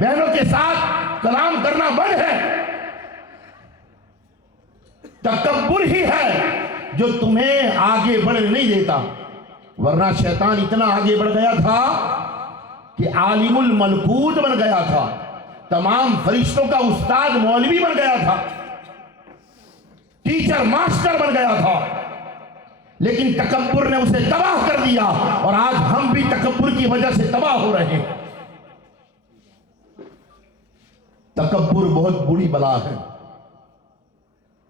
बहनों के साथ कलाम करना बंद है। तकब्बुर ही है जो तुम्हें आगे बढ़ने नहीं देता, वरना शैतान इतना आगे बढ़ गया था कि आलिमुल मलकूत बन गया था, तमाम फरिश्तों का उस्ताद मौलवी बन गया था, टीचर मास्टर बन गया था। लेकिन तकब्बुर ने उसे तबाह कर दिया और आज हम भी तकब्बुर की वजह से तबाह हो रहे हैं। तकब्बुर बहुत बुरी बला है।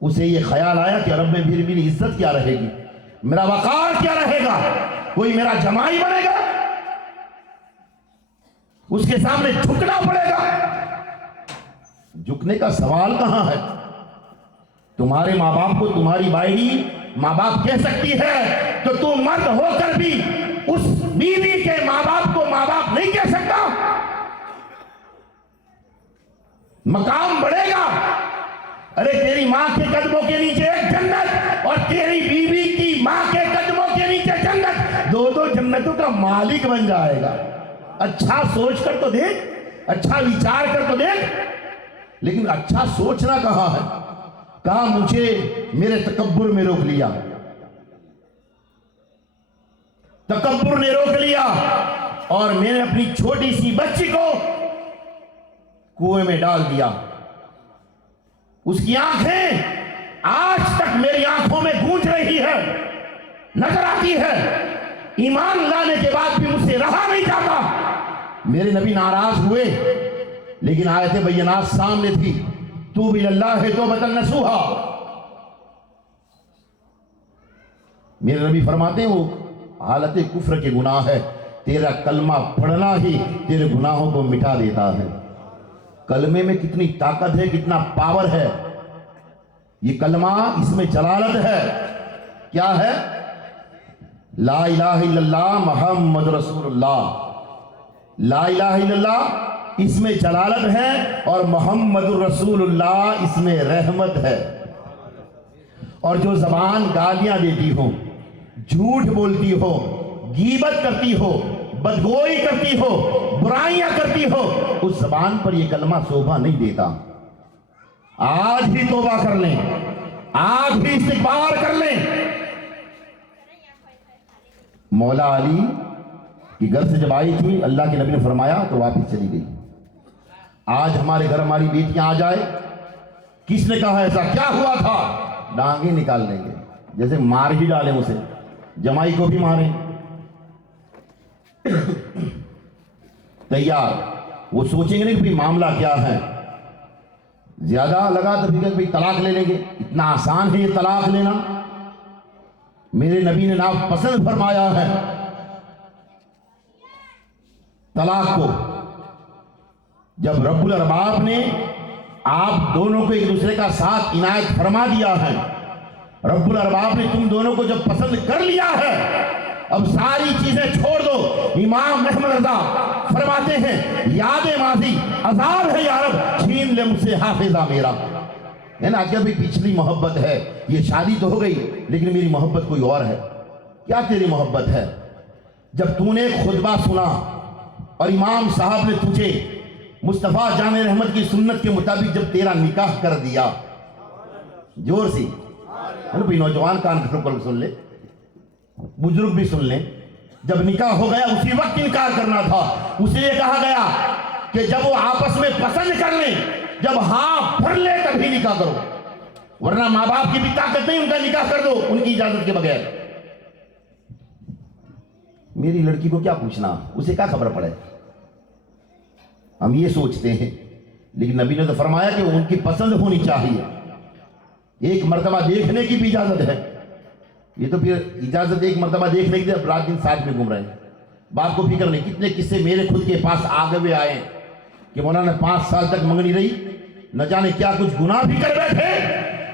उसे यह ख्याल आया कि रब में मेरी इज्जत क्या रहेगी, मेरा वकार क्या रहेगा, कोई मेरा जमाई बनेगा, उसके सामने झुकना पड़ेगा। झुकने का सवाल कहां है? तुम्हारे मां बाप को तुम्हारी बाई मां बाप कह सकती है, तो तू मर्द होकर भी उस बीवी के मां बाप को मां बाप नहीं कह सकता। मकाम बढ़ेगा। अरे तेरी मां के कदमों के नीचे एक जन्नत और तेरी बीवी की मां के कदमों के नीचे जन्नत, दो दो जन्नतों का मालिक बन जाएगा। अच्छा सोच कर तो देख, अच्छा विचार कर तो देख। लेकिन अच्छा सोचना कहां है? कहा मुझे मेरे तकब्बुर में रोक लिया, तकब्बुर ने रोक लिया और मैंने अपनी छोटी सी बच्ची को कुएं में डाल दिया। उसकी आंखें आज तक मेरी आंखों में गूंज रही है, नजर आती है। ईमान लाने के बाद भी मुझसे रहा नहीं जाता। मेरे नबी नाराज हुए, लेकिन आयत बय्यनात सामने थी। तू भी अल्लाह है तो बतन नसूहा। मेरे नबी फरमाते हैं वो हालत कुफ्र के गुनाह है, तेरा कलमा पढ़ना ही तेरे गुनाहों को मिटा देता है। कलमे में कितनी ताकत है, कितना पावर है। ये कलमा, इसमें जलालत है। क्या है? ला इलाहा इल्लल्लाह मुहम्मद रसूलुल्लाह। ला इलाहा इल्लल्लाह इसमें जलालत है और मुहम्मदुर रसूलुल्लाह इसमें रहमत है। और जो जबान गालियां देती हो, झूठ बोलती हो, गीबत करती हो, बदगोई करती हो, बुराइयां करती हो, उस जबान पर यह कलमा शोभा नहीं देता। आज ही तौबा कर लें, आज ही इस्तिगफार कर लें। मौला अली की घर से जब आई थी, अल्लाह के नबी ने फरमाया तो वापस चली गई। आज हमारे घर हमारी बेटियां आ जाए, किसने कहा ऐसा, क्या हुआ था, डांगे निकाल लेंगे, जैसे मार ही डालें उसे, जमाई को भी मारें। तैयार। वो सोचेंगे नहीं कि मामला क्या है। ज्यादा लगा तो फिर भाई तलाक ले लेंगे। इतना आसान है ये तलाक लेना? मेरे नबी ने नापसंद फरमाया है तलाक को। जब रब्बुल अरबाब ने आप दोनों को एक दूसरे का साथ इनायत फरमा दिया है, रब्बुल अरबाब ने तुम दोनों को जब पसंद कर लिया है, अब सारी चीजें छोड़ दो। इमाम अहमद रजा फरमाते हैं, याद माजी अजाब है यारब, छीन ले मुझसे हाफिजा मेरा। है ना, क्या भाई पिछली मोहब्बत है, ये शादी तो हो गई, लेकिन मेरी मोहब्बत कोई और है। क्या तेरी मोहब्बत है? जब तूने खुतबा सुना और इमाम साहब ने तुझे मुस्तफ़ा जान रहमत की सुन्नत के मुताबिक जब तेरा निकाह कर दिया, जोर से भाई नौजवान कान पर सुन ले, बुजुर्ग भी सुन ले, जब निकाह हो गया उसी वक्त इनकार करना था। उसे ये कहा गया कि जब वो आपस में पसंद कर ले, जब हाँ भर ले तभी निकाह करो, वरना मां बाप की भी ताकत नहीं, उनका निकाह कर दो उनकी इजाजत के बगैर। मेरी लड़की को क्या पूछना, उसे क्या खबर पड़े, हम ये सोचते हैं। लेकिन नबी ने तो फरमाया कि उनकी पसंद होनी चाहिए। एक मर्तबा देखने की भी इजाजत है। ये तो फिर इजाजत एक मर्तबा देखने की, अब रात दिन साथ में घूम रहे हैं, बाप को फिक्र नहीं। कितने किस्से मेरे खुद के पास आगे हुए आए कि मौलाना 5 साल तक मंगनी रही, न जाने क्या कुछ गुनाह भी कर बैठे,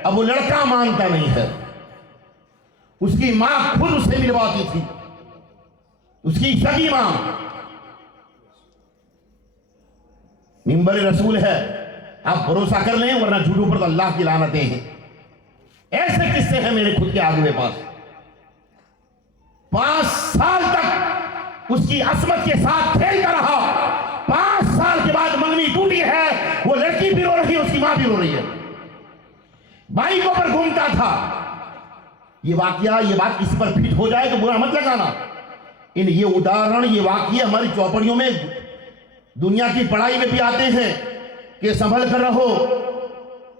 अब वो लड़का मानता नहीं है। उसकी मां खुद उसे मिलवाती थी, उसकी सगी मां। मिंबर रसूल है, आप भरोसा कर लें, वरना झूठों पर तो अल्लाह की लानतें हैं। ऐसे किस्से हैं मेरे खुद के आगे हुए पास। 5 साल तक उसकी असमत के साथ खेलता रहा। 5 साल के बाद मंगनी रही है, बाइकों पर घूमता था। ये वाकया, ये बात किसी पर फिट हो जाए तो बुरा मत लगाना। ये उदाहरण, ये वाकये हमारी चौपड़ियों में, दुनिया की पढ़ाई में भी आते हैं कि संभल कर रहो,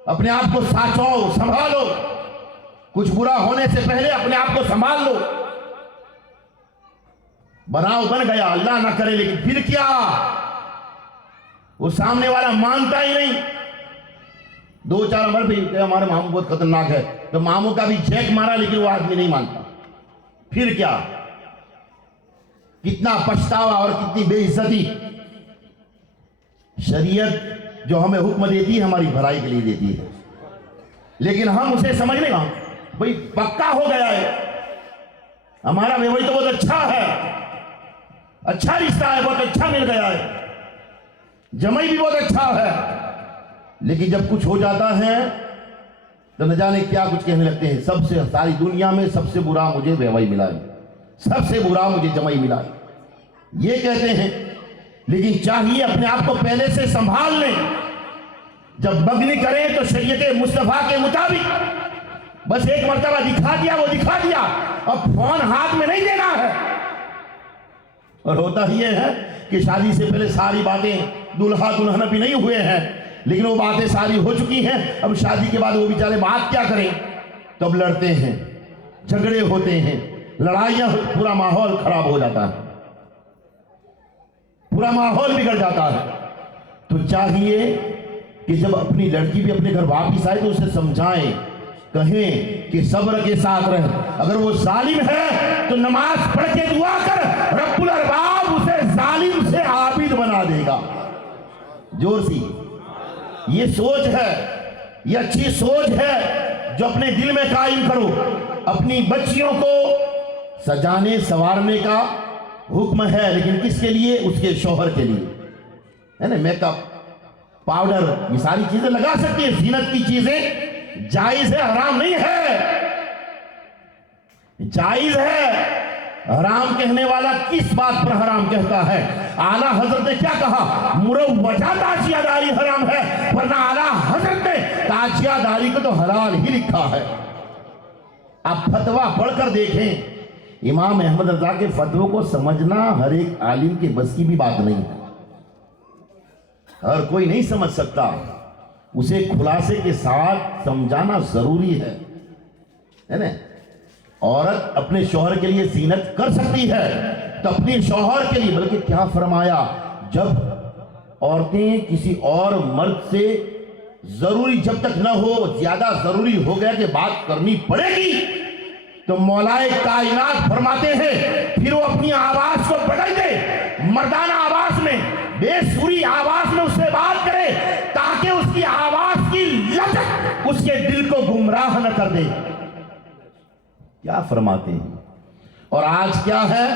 अपने आप को साचो, संभालो, कुछ बुरा होने से पहले अपने आप को संभाल लो। बनाव बन गया, अल्लाह ना करे, लेकिन फिर क्या, वो सामने वाला मानता ही नहीं। दो चार नंबर पे हमारे मामू बहुत खतरनाक है, तो मामू का भी जैक मारा, लेकिन वो आदमी नहीं मानता। फिर क्या, कितना पछतावा और कितनी बेइज्जती। शरीयत जो हमें हुक्म देती है हमारी भलाई के लिए देती है, लेकिन हम उसे समझने का भाई पक्का हो गया है, हमारा व्यवहार तो बहुत अच्छा है, अच्छा रिश्ता है, बहुत अच्छा मिल गया है, जमाई भी बहुत अच्छा है, लेकिन जब कुछ हो जाता है तो न जाने क्या कुछ कहने लगते हैं। सबसे, सारी दुनिया में सबसे बुरा मुझे व्यवहार मिला है, सबसे बुरा मुझे जमाई मिला है, ये कहते हैं। लेकिन चाहिए अपने आप को पहले से संभाल लें। जब बगनी करें तो शरीयत मुस्तफा के मुताबिक, बस एक मर्तबा दिखा दिया, वो दिखा दिया, अब फोन हाथ में नहीं देना है। और होता ही है कि शादी से पहले सारी बातें, दुल्हा दुल्हन भी नहीं हुए हैं, लेकिन वो बातें सारी हो चुकी हैं। अब शादी के बाद वो बेचारे बात क्या करें, तब लड़ते हैं, झगड़े होते हैं, लड़ाइयां, पूरा माहौल खराब हो जाता है, पूरा माहौल बिगड़ जाता है। तो चाहिए कि जब अपनी लड़की भी अपने घर वापिस आए तो उसे समझाएं, कहें कि सब्र के साथ रहे। अगर वो जालिम है तो नमाज पढ़ के दुआ कर, रब्बुल अरबाब उसे जालिम से आबिद बना देगा। जोर सी ये सोच है, ये अच्छी सोच है जो अपने दिल में कायम करो। अपनी बच्चियों को सजाने संवारने का हुक्म है, लेकिन किसके लिए, उसके शौहर के लिए, है ना। मेकअप, पाउडर, ये सारी चीजें लगा सकती है, जीनत की चीजें जायज है, हराम नहीं है, जायज है। हराम कहने वाला किस बात पर हराम कहता है? आला हजरत ने क्या कहा, मुरव्वजा ताजियादारी हराम है, वरना आला हजरत ने ताजियादारी को तो हलाल ही लिखा है। आप फतवा पढ़कर देखें, इमाम अहमद रजा के फतवों को समझना हर एक आलिम के बस की भी बात नहीं है, हर कोई नहीं समझ सकता, उसे खुलासे के साथ समझाना जरूरी है ना। औरत अपने शौहर के लिए जीनत कर सकती है, तो अपने शौहर के लिए, बल्कि क्या फरमाया, जब औरतें किसी और मर्द से जरूरी जब तक न हो, ज्यादा जरूरी हो गया कि बात करनी पड़ेगी, तो मौलाए कायनात फरमाते हैं फिर वो अपनी आवाज को बदल दे, मर्दाना आवाज में, बेसुरी आवाज में उससे बात करे, ताकि उसकी आवाज की लचक उसके दिल को गुमराह न कर दे। क्या फरमाते हैं। और आज क्या है,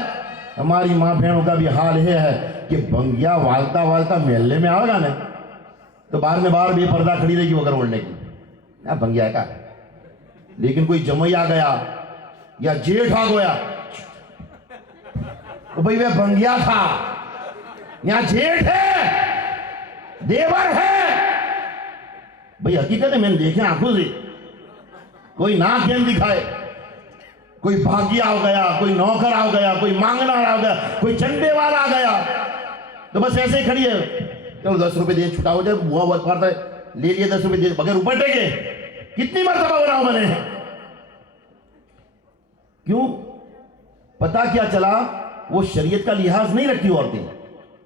हमारी माँ बहनों का भी हाल है कि बंगिया वालता वालता मेले में आओगा ना, तो बार में बार बेपर्दा खड़ी रहेगी वगैरह ओढ़ने की, या बंगिया का। लेकिन कोई जमई आ गया या जेठ आ गया, तो भाई वह बंगिया था, यहां जेठ है, देवर है। भाई हकीकत है, मैंने देखे आंखों से, कोई नाक गेंद दिखाए, कोई भागिया आ गया, कोई नौकर आ गया, कोई मांगना आ गया, कोई चंडे वाला आ गया, तो बस ऐसे ही खड़ी है, चलो 10 रुपए दे, छुटा हो जाए, बुआ बहुत मारता है, ले लिए 10 रुपए दे, बगैर ऊपर टेके। कितनी मरतबा बनाओ मैंने, क्यों? पता क्या चला, वो शरीयत का लिहाज नहीं रखती औरतें,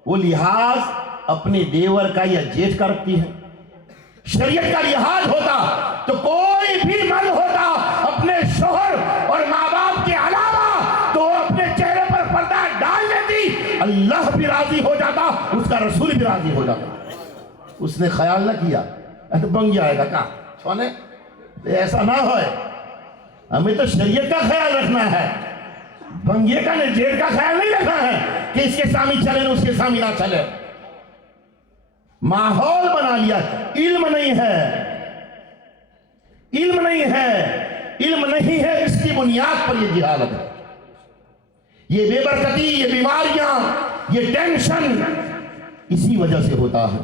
वो लिहाज अपने देवर का या जेठ का रखती है। शरीयत का लिहाज होता तो कोई भी मर्द होता अपने शोहर और माँ बाप के अलावा तो अपने चेहरे पर पर्दा डाल लेती, अल्लाह भी राजी हो जाता, उसका रसूल भी राजी हो जाता। उसने ख्याल न किया, बंग जाएगा का छोने, ऐसा ना हो, हमें तो शरीयत का ख्याल रखना है, बंगिए का ने जेठ का ख्याल नहीं रखना है कि इसके सामने चले ना उसके सामने ना चले। माहौल बना लिया, इल्म नहीं है, इल्म नहीं है, इल्म नहीं है, इसकी बुनियाद पर यह जिहालत है, ये बेबरकती, ये बीमारियां, ये टेंशन इसी वजह से होता है।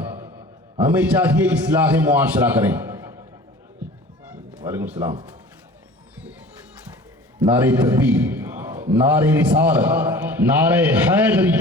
हमें चाहिए इस्लाह मुआशरा करें। वालेकुम सलाम। नारे तकबीर, नारे रिसालत, नारे हैदरी।